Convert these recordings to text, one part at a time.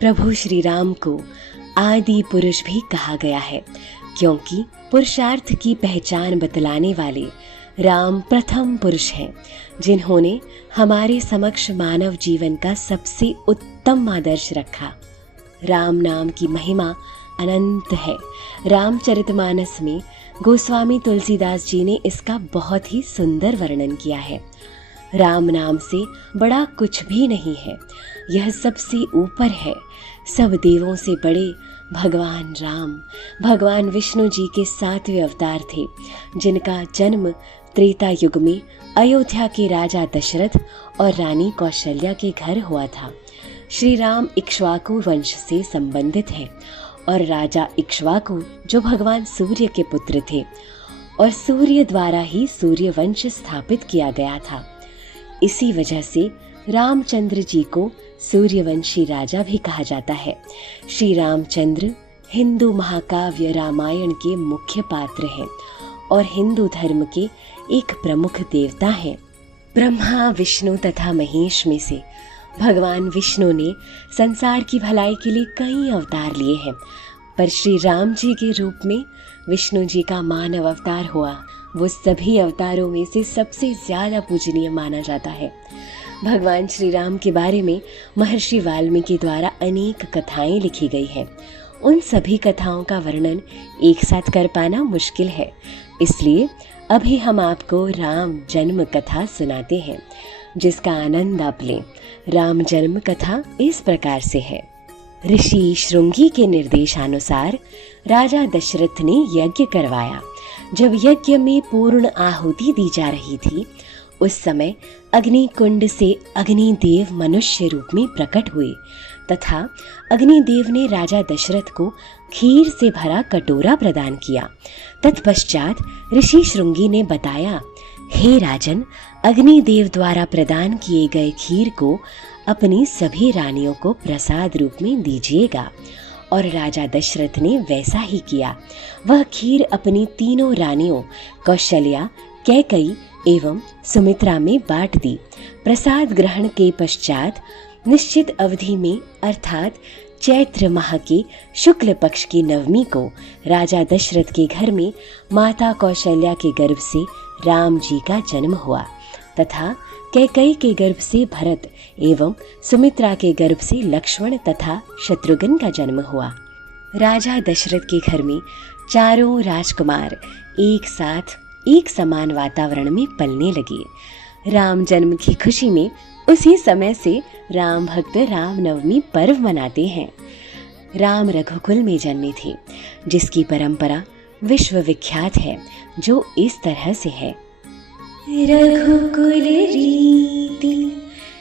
प्रभु श्री राम को आदि पुरुष भी कहा गया है, क्योंकि पुरुषार्थ की पहचान बतलाने वाले राम प्रथम पुरुष हैं, जिन्होंने हमारे समक्ष मानव जीवन का सबसे उत्तम आदर्श रखा। राम नाम की महिमा अनंत है। रामचरितमानस में गोस्वामी तुलसीदास जी ने इसका बहुत ही सुंदर वर्णन किया है। राम नाम से बड़ा कुछ भी नहीं है, यह सबसे ऊपर है। सब देवों से बड़े भगवान राम भगवान विष्णु जी के 7वें अवतार थे, जिनका जन्म त्रेता युग में अयोध्या के राजा दशरथ और रानी कौशल्या के घर हुआ था। श्री राम इक्ष्वाकु वंश से संबंधित है और राजा इक्ष्वाकु जो भगवान सूर्य के पुत्र थे और सूर्य द्वारा ही सूर्य वंश स्थापित किया गया था। इसी वजह से रामचंद्र जी को सूर्यवंशी राजा भी कहा जाता है। श्री रामचंद्र हिंदू महाकाव्य रामायण के मुख्य पात्र हैं और हिंदू धर्म के एक प्रमुख देवता हैं। ब्रह्मा विष्णु तथा महेश में से भगवान विष्णु ने संसार की भलाई के लिए कई अवतार लिए हैं, पर श्री राम जी के रूप में विष्णु जी का मानव अवतार हुआ। वो सभी अवतारों में से सबसे ज्यादा पूजनीय माना जाता है। भगवान श्री राम के बारे में महर्षि वाल्मीकि द्वारा अनेक कथाएं लिखी गई हैं। उन सभी कथाओं का वर्णन एक साथ कर पाना मुश्किल है, इसलिए अभी हम आपको राम जन्म कथा सुनाते हैं, जिसका आनंद आप लें। राम जन्म कथा इस प्रकार से है। ऋषि श्रृंगी के निर्देशानुसार राजा दशरथ ने यज्ञ करवाया। जब यज्ञ में पूर्ण आहुति दी जा रही थी, उस समय अग्निकुंड से अग्निदेव मनुष्य रूप में प्रकट हुए तथा अग्निदेव ने राजा दशरथ को खीर से भरा कटोरा प्रदान किया। तत्पश्चात ऋषि श्रृंगी ने बताया, हे राजन, अग्निदेव द्वारा प्रदान किए गए खीर को अपनी सभी रानियों को प्रसाद रूप में दीजिएगा। और राजा दशरथ ने वैसा ही किया। वह खीर अपनी तीनों रानियों कौशल्या, कैकई एवं सुमित्रा में बांट दी। प्रसाद ग्रहण के पश्चात निश्चित अवधि में अर्थात चैत्र माह के शुक्ल पक्ष की नवमी को राजा दशरथ के घर में माता कौशल्या के गर्भ से राम जी का जन्म हुआ तथा कैकई के गर्भ से भरत एवं सुमित्रा के गर्भ से लक्ष्मण तथा शत्रुघ्न का जन्म हुआ। राजा दशरथ के घर में चारों राजकुमार एक साथ एक समान वातावरण में पलने लगे। राम जन्म की खुशी में उसी समय से राम भक्त रामनवमी पर्व मनाते हैं। राम रघुकुल में जन्मे थे, जिसकी परंपरा विश्व विख्यात है, जो इस तरह से है। रघुकुल रीति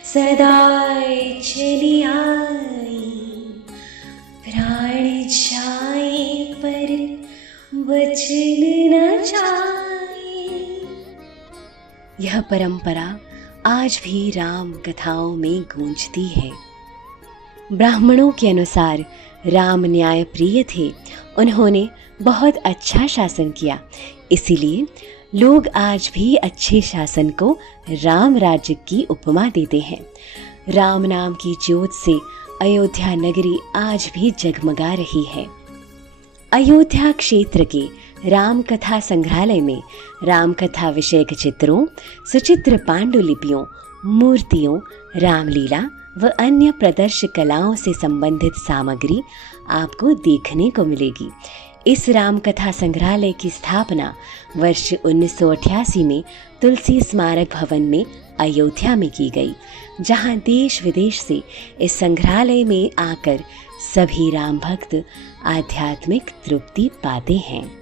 सदाय चली आई, प्राण जाए पर वचन न जाए। यह परंपरा आज भी राम कथाओं में गूंजती है। ब्राह्मणों के अनुसार राम न्याय प्रिय थे। उन्होंने बहुत अच्छा शासन किया, इसीलिए लोग आज भी अच्छे शासन को राम राज्य की उपमा देते हैं। राम नाम की ज्योत से अयोध्या नगरी आज भी जगमगा रही है। अयोध्या क्षेत्र के राम कथा संग्रहालय में राम कथा विषयक चित्रों, सचित्र पांडुलिपियों, मूर्तियों, रामलीला व अन्य प्रदर्श कलाओं से संबंधित सामग्री आपको देखने को मिलेगी। इस राम कथा संग्रहालय की स्थापना वर्ष 1988 में तुलसी स्मारक भवन में अयोध्या में की गई, जहां देश विदेश से इस संग्रहालय में आकर सभी राम भक्त आध्यात्मिक तृप्ति पाते हैं।